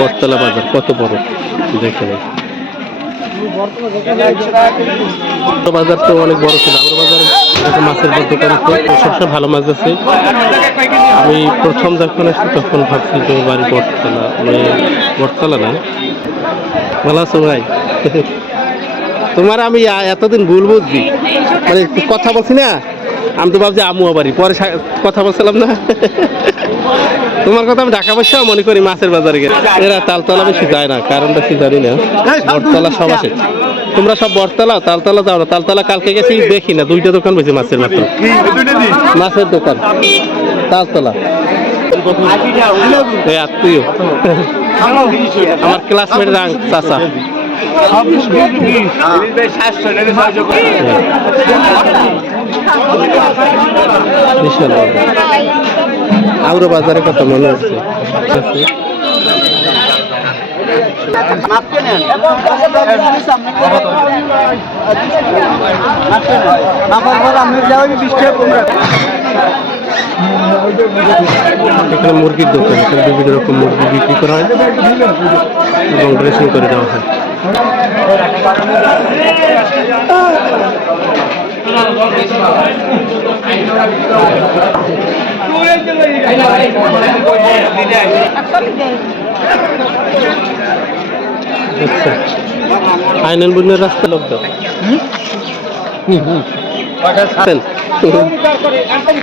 বটতলা বাজার কত বড় দেখে নেই। বাজার তো অনেক বড় ছিল। আমরা বাজারে মাছের দোকান সবসময় ভালো মাছ আছে। আমি প্রথম যখন আসছি তখন ভাবছি যে বাড়ি বটতলা, বটতলা না। ভালো আছো ভাই? তোমার আমি এতদিন ভুল বুঝছি, মানে কথা বলছি না, আমি তো ভাবছি আমুয়া বাড়ি, পরে কথা বলছিলাম না। তোমার কথা আমি ঢাকা বসে মনে করি মাছের বাজারে গেলে। এরা তালতলা বেশি যায় না, কারণটা কি জানি না। বটতলা সব আসে। তোমরা সব বটতলা, তালতলা যাও না? তালতলা কালকে গেছি দেখি না, দুইটা দোকান বেশি মাছের, মাত্র মাছের দোকান তালতলা। আত্মীয় আমার ক্লাসমেট রাং চাচা। আউরো বাজারে কত মনে হচ্ছে। এখানে মুরগির দোকান, এখানে বিভিন্ন রকম মুরগি বিক্রি করা হয় এবং ড্রেসিং করে দেওয়া হয়। আইনাল বুনের রাস্তা লোক দাও।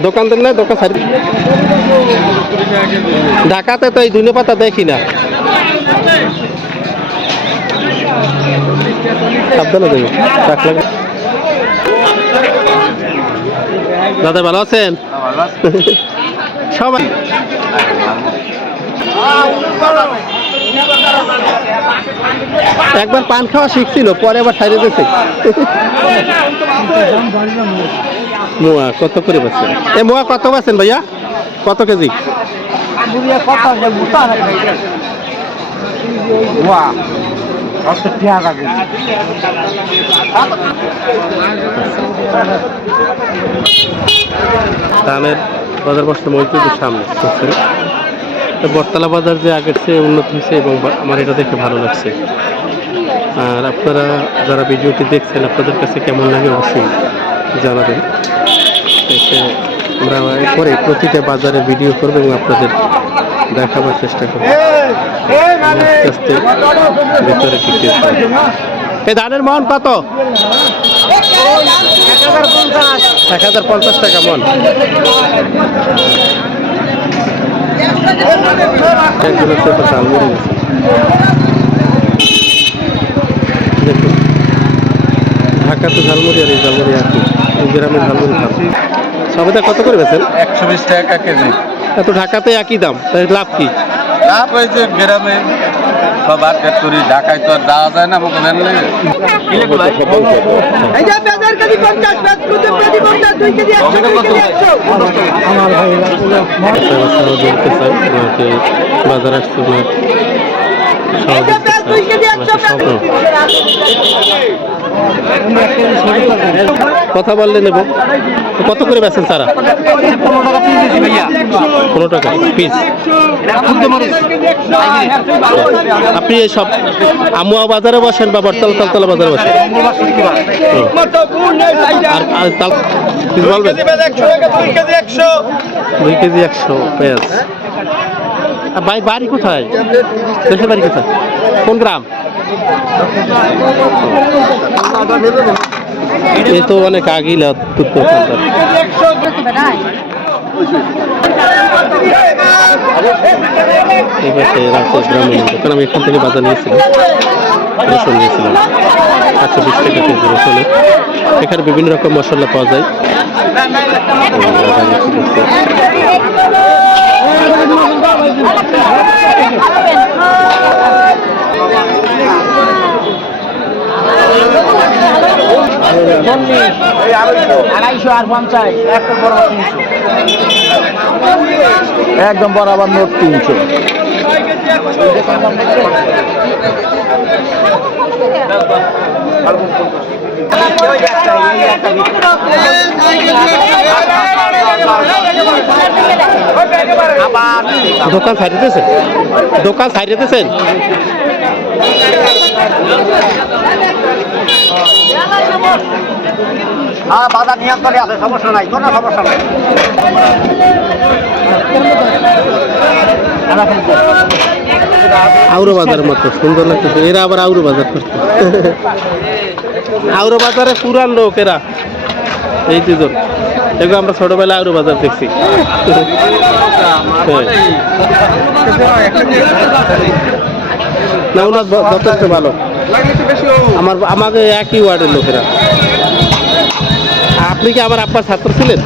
দোকানদার না, দোকান সারি। ঢাকাতে তো এই ধনে পাতা দেখি না। সাবধানে দেবো, রাখলাম। দাদা ভালো আছেন? সবাই একবার পান খাওয়া শিখছিল, পরে আবার ছাড়িয়ে দিয়েছে। মোয়া কত করে বেচছেন? এ মোয়া কত বেচছেন ভাইয়া? কত কেজি? ধানের বাজার বসছে মসজিদের সামনে। বটতলা বাজার যে আগের চেয়ে উন্নত হয়েছে এবং আমার এটা দেখে ভালো লাগছে। আর আপনারা যারা ভিডিওটি দেখছেন, আপনাদের কাছে কেমন লাগে অবশ্যই জানাবেন। আমরা পরে প্রতিটা বাজারে ভিডিও করবো এবং আপনাদের দেখাবার চেষ্টা করবো। আস্তে আস্তে ভিতরে ঢুকে এই ধানের মন কত? 1050 টাকা মন। ঢাকা তো ঝালমুড়ি আর এই ঝালমুড়ি একই, গ্রামের ঝালমুড়ি খাবো। সবেদা কত করে বেচেন? 120 টাকা কেজি। এত ঢাকাতে একই দাম, তাই লাভ কি? লাভ হয়েছে গ্রামে বা মার্কেট করি, ঢাকায় তো আর যাওয়া যায় না। মোকে ভ্যান লেগে বাজার আসছে কথা বললে নেব। কত করে বেচেন সারা? 15 টাকা পিস। আপনি সব আমুয়া বাজারে বসেন বা বটতলা তালতলা বাজারে বসেন? আর বলবেন 2 কেজি 100 পেঁয়াজ। ভাই বাড়ি কোথায়? দেশের বাড়ি কোথায়? কোন গ্রাম? এই তো অনেক আগিল গ্রামে। আমি এখান থেকে বাজার নিয়েছিলাম, রসুন নিয়েছিলাম 120 টাকা কেজি রসুনে। এখানে বিভিন্ন রকম মশলা পাওয়া যায়। একদম বরাবর নোট 300। দোকান ছাড়িতেছেন? দোকান ছাড়িতেছেন? হ্যাঁ বাজার নিয়ে চলে আসে, সমস্যা নাই, কোনো সমস্যা নাই। আউরো বাজারের মতো সুন্দর লাগতেছে। এরা আবার আউরো বাজার করছে। আউরো বাজারে পুরান লোক এরা, এই দুজন। দেখো আমরা ছোটবেলায় আউরো বাজার দেখছি। না ওনার যথেষ্ট ভালো। আমাকে একই ওয়ার্ডের লোকেরা। আপনি কি আমার আব্বার ছাত্র ছিলেন?